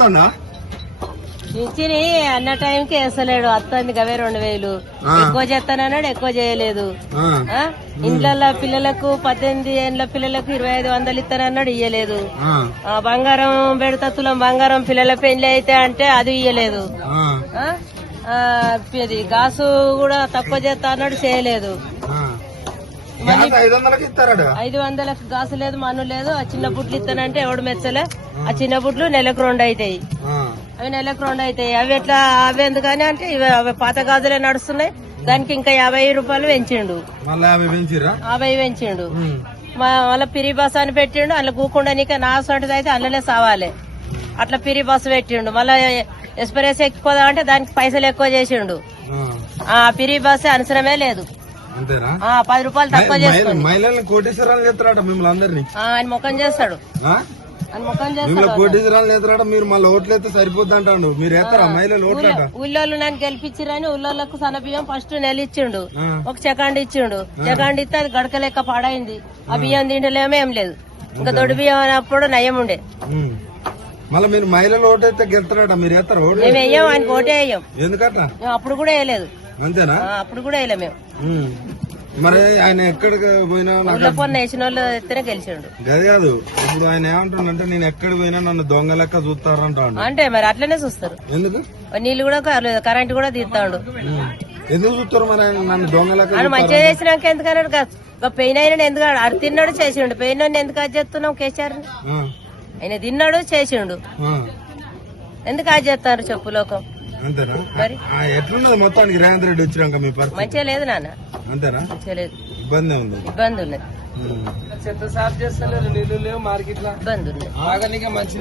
వస్తుందా? ఇచ్చిని అన్న టైంకి వేస్తలేడు. వస్తుంది గవే 2000 ఎక్కువ చేస్తానన్నాడు, ఎక్కువ చేయలేదు. ఇండ్ల పిల్లలకు 18 ఏళ్ళ పిల్లలకు 2500 ఇస్తానన్నాడు, ఇయ్యలేదు. బంగారం పెడతా తులం బంగారం పిల్లల పెళ్లి అయితే అంటే అది ఇయ్యలేదు. ఇది గాసు కూడా తక్కువ చేస్తా అన్నాడు, చేయలేదు. 500లకు గాసు లేదు, మన్ను లేదు. ఆ చిన్న బుట్లు ఇస్తానంటే ఎవడు మెచ్చలే. ఆ చిన్న బుట్లు నెలకు 2 అవుతాయి. అవి నెలకు 2 అవుతాయి. అవి ఎట్లా అవి ఎందుకని అంటే అవి పాత గాజులే నడుస్తున్నాయి. దానికి ఇంకా 50 రూపాయలు పెంచిండు. 50 పెంచిండు. మళ్ళీ పిరి బస్ అని పెట్టిండు. అందులో కూకుండా నీక నా సొంటది అయితే అందులోనే సావాలి. అట్లా పిరి బస్సు పెట్టిండు. మళ్ళా ఎక్స్ప్రెస్ ఎక్కిపోదా అంటే దానికి పైసలు ఎక్కువ చేసిండు. ఆ పిరి బస్సు అవసరమే లేదు. 10 రూపాయలు తక్కువ చేస్తాడు. ఆయన ముఖం చేస్తాడు. మీరు మళ్ళీ ఓట్లు అయితే సరిపోద్ది అంటాడు. మీరు ఎత్తారా మహిళలు ఓట్లంట? ఊళ్ళోళ్ళు నన్ను గెలిపించిరని ఊళ్ళోళ్ళకు సన్నబియ్యం ఫస్ట్ నెల ఇచ్చిండు. ఒక సెకండ్ ఇచ్చిండు. సెకండ్ ఇస్తే అది గడక లెక్క పాడైంది. ఆ బియ్యం తింటలేమో ఏం లేదు. ఇంకా దొడ్డు బియ్యం అన్నప్పుడు నయం ఉండే. మళ్ళీ మీరు మహిళలు ఓటు అయితే గెలుతారట, మీరు ఎత్తారా ఓటు? మేము వేయం, ఆయనకు ఓటే వేయం. ఎందుకట? అప్పుడు కూడా వేయలేదు. అంతేనా? అప్పుడు కూడా వేయలే మేము. మరి ఆయన ఎక్కడికి పోయినా వేసిన వాళ్ళు ఎత్తునే గెలిచిండు. గది కాదు, ఇప్పుడు ఆయన ఏమంటుండంటే నేను ఎక్కడికి పోయినా నన్ను దొంగ లెక్క చూస్తారంటాడు. అంటే మరి అట్లనే చూస్తారు. ఎందుకు? నీళ్లు కూడా కరెంట్ కూడా తీస్తాడు. ఎందుకు చూస్తారు మరి నన్ను దొంగ లెక్క? మంచిగా చేసినాక ఎందుకన్నాడు? పెయిన్ అయినా ఎందుకు అది తిన్నాడు చేసిండు. పెయిన్ ఎందుకు అది చేస్తున్నావు కేసీఆర్? ఆయన తిన్నాడు చేసిండు, ఎందుకు అది చేస్తారు చెప్పు లోకం? అంతేనా? ఎట్లున్నది మొత్తానికి రేవంత్ రెడ్డి వచ్చినాక మీ పరిస్థితి? మంచిగా లేదు నాన్న. అంతేనా? మంచిగా లేదు, ఇబ్బంది ఉంది. ఇబ్బంది ఉన్నది. చెత్త సాఫ్ చేస్తలేరు, నీళ్లు లేవు మార్కెట్ లో, ఇబ్బంది ఉంది.